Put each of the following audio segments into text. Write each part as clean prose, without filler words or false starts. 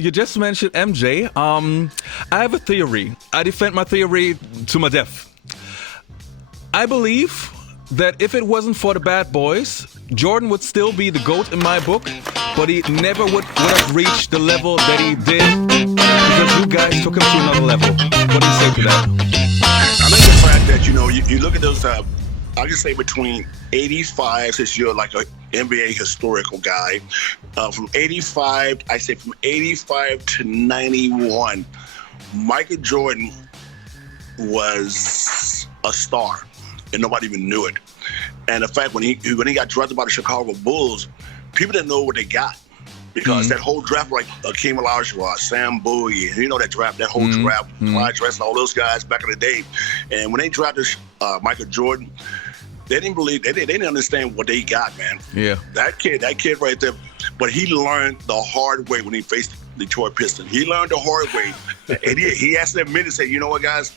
You just mentioned MJ. I have a theory. I defend my theory to my death. I believe that if it wasn't for the bad boys, Jordan would still be the GOAT in my book, but he never would have reached the level that he did because you guys took him to another level. What do you say to that? I think the fact that, you look at those, I can say between 85, since you're like an NBA historical guy, from 85, I say from 85 to 91, Michael Jordan was a star, and nobody even knew it. And the fact when he got drafted by the Chicago Bulls, people didn't know what they got because that whole draft, like Akeem Olajuwon, Sam Bowie, that draft, that whole draft, Clyde Drexler, all those guys back in the day. And when they drafted Michael Jordan, they didn't believe, they didn't understand what they got, man. Yeah. That kid right there, but he learned the hard way when he faced Detroit Pistons. He learned the hard way, and he has to admit and say, you know what, guys?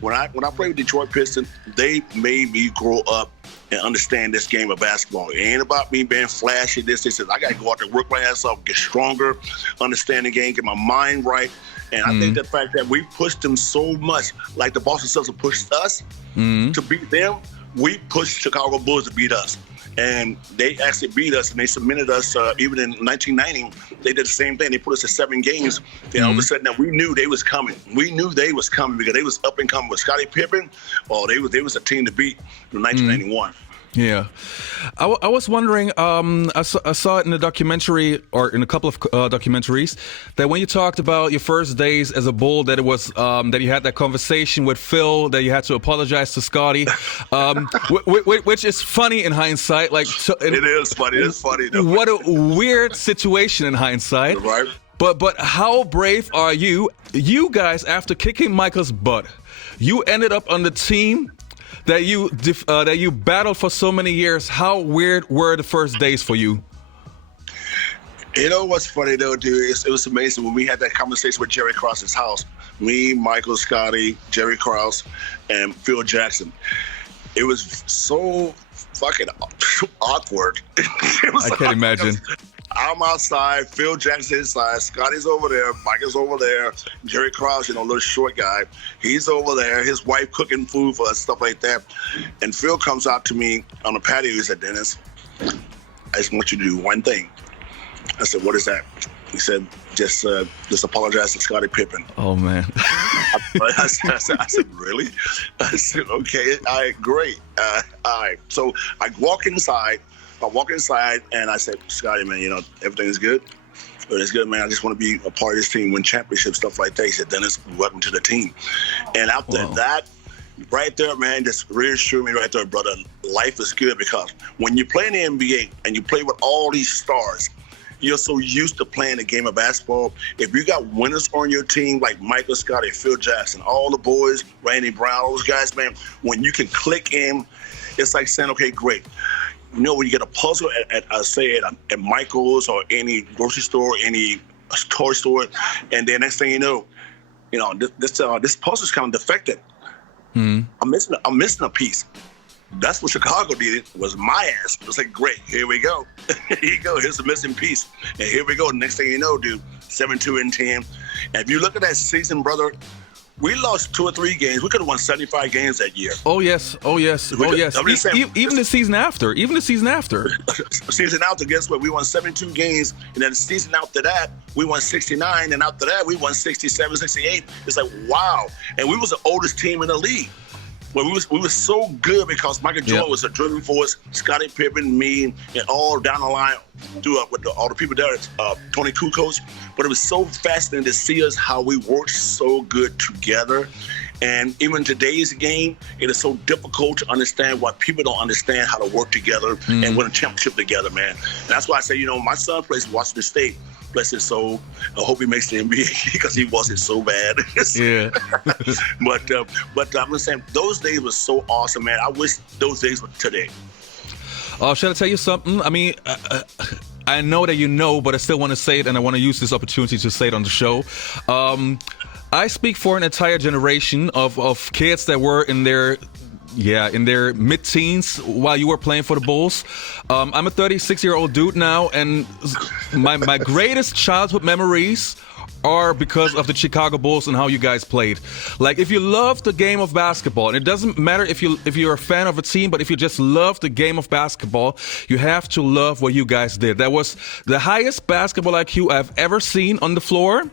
When I played with Detroit Pistons, they made me grow up and understand this game of basketball. It ain't about me being flashy. This. I got to go out there, work my ass off, get stronger, understand the game, get my mind right. And I think the fact that we pushed them so much, like the Boston Celtics pushed us to beat them, we pushed Chicago Bulls to beat us. And they actually beat us, and they submitted us. Even in 1990, they did the same thing. They put us to 7 games. Then all of a sudden, now we knew they was coming. We knew they was coming because they was up and coming with Scottie Pippen. Oh, they was a team to beat in 1991. Yeah. I was wondering, I saw it in a documentary, or in a couple of documentaries, that when you talked about your first days as a Bull, that it was that you had that conversation with Phil, that you had to apologize to Scottie, which is funny in hindsight. It is funny. It's funny, though. What a weird situation in hindsight. Right. But how brave are you? You guys, after kicking Michael's butt, you ended up on the team that you battled for so many years. How weird were the first days for you? You know what's funny though, dude? It was amazing when we had that conversation with Jerry Krause's house. Me, Michael, Scottie, Jerry Krause, and Phil Jackson. It was so fucking awkward. I can't imagine. I'm outside, Phil Jackson's inside, Scottie's over there, Michael's over there, Jerry Krause, little short guy, he's over there, his wife cooking food for us, stuff like that. And Phil comes out to me on the patio. He said, "Dennis, I just want you to do one thing." I said, "What is that?" He said, just apologize to Scottie Pippen." Oh, man. I said, "Really?" I said, "Okay, all right, great." All right. So I walk inside and I said, "Scottie, man, everything's good." "It's good, man. I just want to be a part of this team, win championships, stuff like that." He said, "Dennis, welcome to the team." And after that, right there, man, just reassured me right there, brother. Life is good because when you play in the NBA and you play with all these stars, you're so used to playing the game of basketball. If you got winners on your team like Michael, Scottie, Phil Jackson, all the boys, Randy Brown, all those guys, man, when you can click in, it's like saying, okay, great. When you get a puzzle at Michael's or any grocery store, any toy store, and then next thing you know, this puzzle's kind of defected. I'm missing a piece. That's what Chicago did. Was my ass. It was like, great, here we go. Here you go. Here's a missing piece, and here we go. Next thing you know, dude, 7-2-10. And if you look at that season, brother, we lost 2 or 3 games. We could have won 75 games that year. Oh yes. Even the season after. Season after, guess what? We won 72 games, and then the season after that, we won 69, and after that, we won 67, 68. It's like, wow. And we was the oldest team in the league. Well, we was so good because Michael Jordan was a driving force, Scottie Pippen, me, and all down the line with all the people there, Tony Kukoc. But it was so fascinating to see us how we worked so good together. And even today's game, it is so difficult to understand why people don't understand how to work together and win a championship together, man. And that's why I say, my son plays Washington State. Bless his soul. I hope he makes the NBA because he wasn't so bad. Yeah. but I'm just saying, those days were so awesome, man. I wish those days were today. Should I tell you something? I mean, I know that you know, but I still want to say it, and I want to use this opportunity to say it on the show. I speak for an entire generation of kids that were in their in their mid-teens while you were playing for the Bulls. I'm a 36-year-old dude now, and my greatest childhood memories are because of the Chicago Bulls and how you guys played. Like, if you love the game of basketball, and it doesn't matter if you're a fan of a team, but if you just love the game of basketball, you have to love what you guys did. That was the highest basketball IQ I've ever seen on the floor,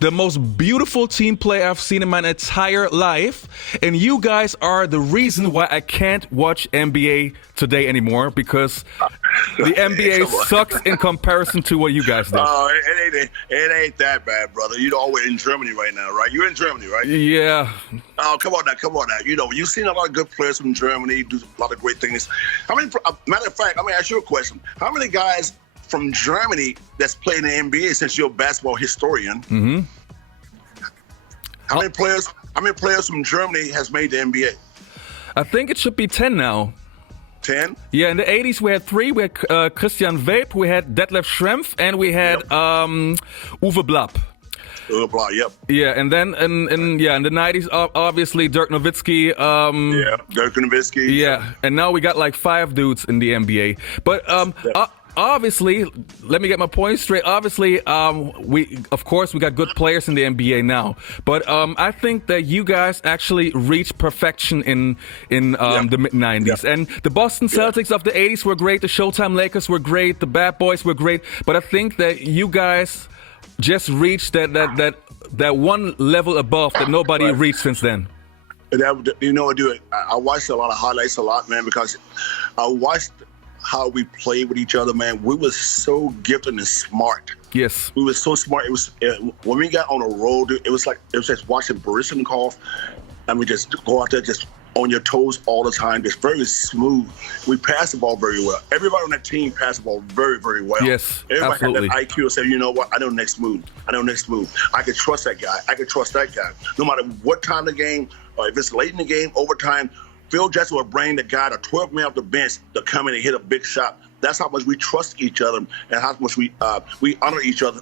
the most beautiful team play I've seen in my entire life, and you guys are the reason why I can't watch NBA today anymore, because the NBA sucks in comparison to what you guys did. Oh, it ain't that bad, brother. You know, we're in Germany right now, right? You're in Germany, right? Yeah. Oh, come on now. You know, you've seen a lot of good players from Germany do a lot of great things. Matter of fact, let me ask you a question. How many guys from Germany that's played in the NBA, since you're a basketball historian? Mm-hmm. How many players from Germany has made the NBA? I think it should be 10 now. 10? Yeah, in the 80s we had 3. We had Christian Weep, we had Detlef Schrempf, and we had Uwe Blapp. Uwe Blapp, yep. Yeah, and then in the 90s, obviously Dirk Nowitzki. Dirk Nowitzki. Yeah, and now we got like 5 dudes in the NBA. But obviously, let me get my point straight. Obviously, we got good players in the NBA now. But I think that you guys actually reached perfection in the mid-90s. And the Boston Celtics of the 80s were great. The Showtime Lakers were great. The Bad Boys were great. But I think that you guys just reached that one level above that nobody reached since then. You know, I watched a lot of highlights man, because I watched how we played with each other, man. We were so gifted and smart. Yes. We were so smart. It was when we got on the road, it was just watching Baryshnikov, and we just go out there just on your toes all the time, just very smooth. We passed the ball very well. Everybody on that team passed the ball very, very well. Yes, everybody absolutely. had that IQ and said, you know what, I know next move. I can trust that guy. I can trust that guy. No matter what time of the game, or if it's late in the game, overtime, Phil Jackson would bring the guy, the 12 man off the bench, to come in and hit a big shot. That's how much we trust each other and how much we honor each other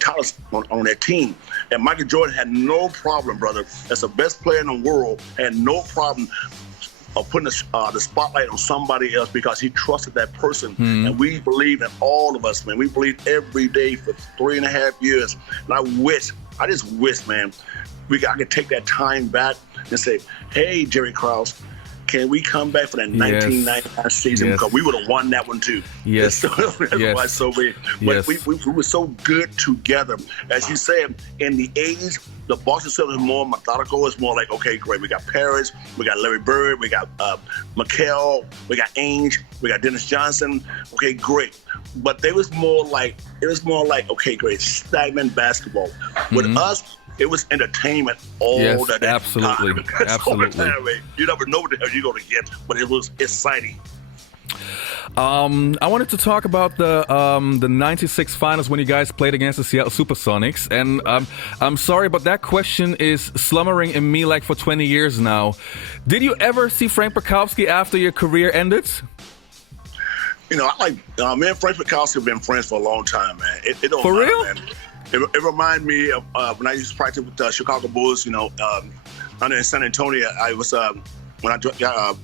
talents on that team. And Michael Jordan had no problem, brother, as the best player in the world, had no problem of putting the spotlight on somebody else because he trusted that person. Mm-hmm. And we believe in all of us, man. We believe every day for 3.5 years. And I just wish, man, I could take that time back and say, hey, Jerry Krause, can we come back for that 1999 season? Because we would have won that one too. Yes. But we were so good together. As you said, in the 80s, the Boston Celtics was more methodical. It's more like, okay, great. We got Parrish, we got Larry Bird, we got McHale, we got Ainge, we got Dennis Johnson. Okay, great. But it was more like, okay, great, stagnant basketball. With us, it was entertainment all the time. Absolutely. You never know what the hell you're going to get, but it was exciting. I wanted to talk about the 96 finals when you guys played against the Seattle Supersonics. And I'm sorry, but that question is slumbering in me like for 20 years now. Did you ever see Frank Bukowski after your career ended? You know, me and Frank Bukowski have been friends for a long time, man. It don't for matter, real? Man. It reminds me of when I used to practice with the Chicago Bulls. You know, under in San Antonio, I was when I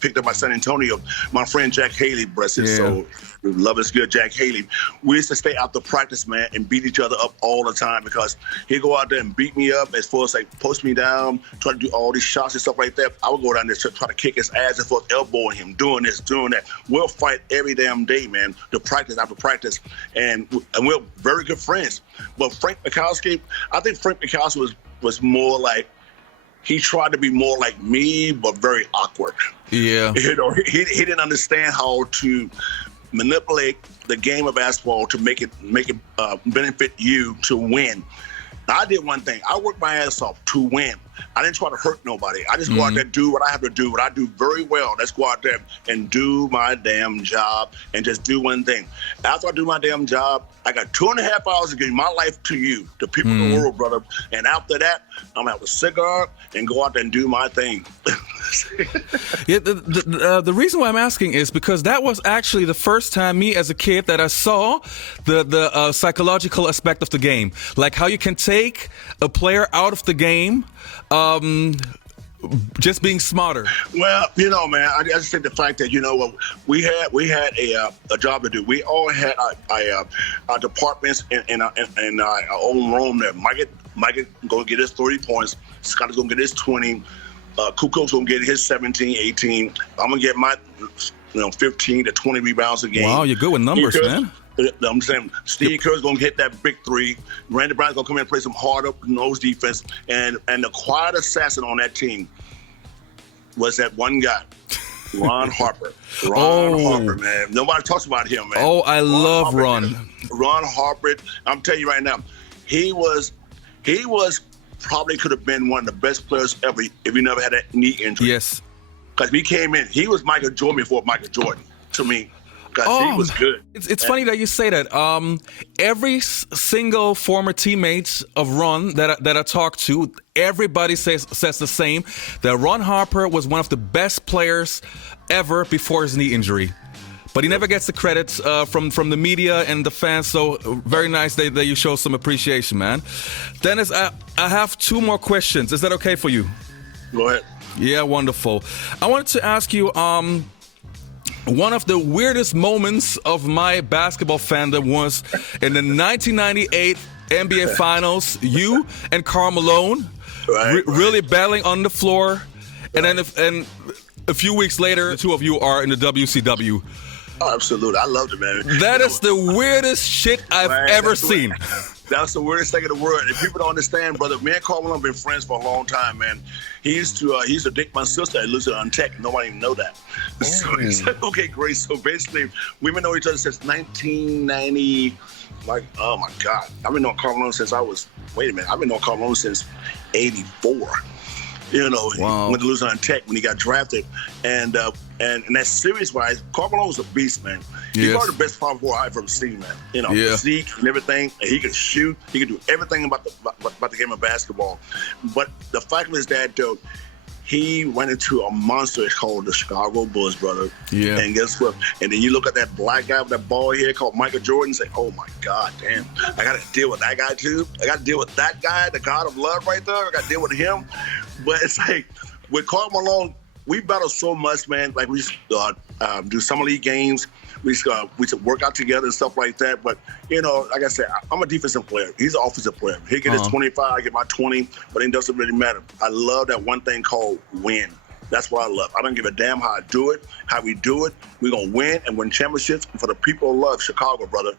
picked up my San Antonio, my friend Jack Haley, bless his soul, love is good, Jack Haley. We used to stay out to practice, man, and beat each other up all the time because he'd go out there and beat me up as far as like post me down, try to do all these shots and stuff like that. I would go down there to try to kick his ass and forth, elbowing him, doing this, doing that. We'll fight every damn day, man, to practice after practice, and we're very good friends. But Frank Bukowski, I think Frank Bukowski was more like, he tried to be more like me, but very awkward. Yeah. You know, he didn't understand how to manipulate the game of basketball to make it benefit you to win. Now, I did one thing. I worked my ass off to win. I didn't try to hurt nobody. I just go out there, do what I have to do, what I do very well. Let's go out there and do my damn job and just do one thing. After I do my damn job, I got 2.5 hours to give my life to you, the people of the world, brother. And after that, I'm going to have a cigar and go out there and do my thing. Yeah, the reason why I'm asking is because that was actually the first time me as a kid that I saw the psychological aspect of the game. Like how you can take a player out of the game just being smarter? Well, man, I just think the fact that we had a job to do. We all had our departments in our own room. There, Mike gonna get his 30 points. Scotty's gonna get his 20. Kuko's gonna get his 17, 18. I'm gonna get my 15 to 20 rebounds a game. Wow, you're good with numbers, man. I'm saying Steve Kerr's gonna hit that big three. Randy Brown's gonna come in and play some hard up nose defense. And the quiet assassin on that team was that one guy, Ron Harper. Harper, man. Nobody talks about him, man. Oh, I love Ron. Ron Harper. I'm telling you right now, he was probably could have been one of the best players ever if he never had that knee injury. Yes. Because he came in, he was Michael Jordan before Michael Jordan to me. Because he was good. It's funny that you say that. Every single former teammates of Ron that I talked to, everybody says the same. That Ron Harper was one of the best players ever before his knee injury. But he never gets the credits from the media and the fans. So very nice that you show some appreciation, man. Dennis, I have two more questions. Is that okay for you? Go ahead. Yeah, wonderful. I wanted to ask you, one of the weirdest moments of my basketball fandom was in the 1998 NBA Finals. You and Karl Malone really battling on the floor, and then a few weeks later, the two of you are in the WCW. Oh, absolutely. I loved it, man. That is the weirdest shit I've ever seen. That's the weirdest thing in the world. And people don't understand, brother. Me and Karl Malone have been friends for a long time, man. He used to date my sister at Lucid on Tech. Nobody even know that. So he said, okay, great. So basically, we've been knowing each other since 1990. Like, oh my God. I've been knowing Karl Malone since I've been knowing Karl Malone since 84. Wow. He went to Lucid Tech when he got drafted. And that series-wise, Karl Malone was a beast, man. He's probably the best power forward I've ever seen, man. Physique and everything. And he could shoot. He could do everything about the game of basketball. But the fact is that, though, he went into a monster called the Chicago Bulls, brother. Yeah. And guess what? And then you look at that black guy with that bald head called Michael Jordan and say, oh, my God, damn. I got to deal with that guy, too. I got to deal with that guy, the God of love right there. I got to deal with him. But it's like, with Karl Malone, we battle so much, man. Like, we used to do summer league games. We used to work out together and stuff like that. But, like I said, I'm a defensive player. He's an offensive player. He get his 25, I get my 20, but it doesn't really matter. I love that one thing called win. That's what I love. I don't give a damn how I do it, how we do it. We're going to win and win championships. And for the people who love Chicago, brother,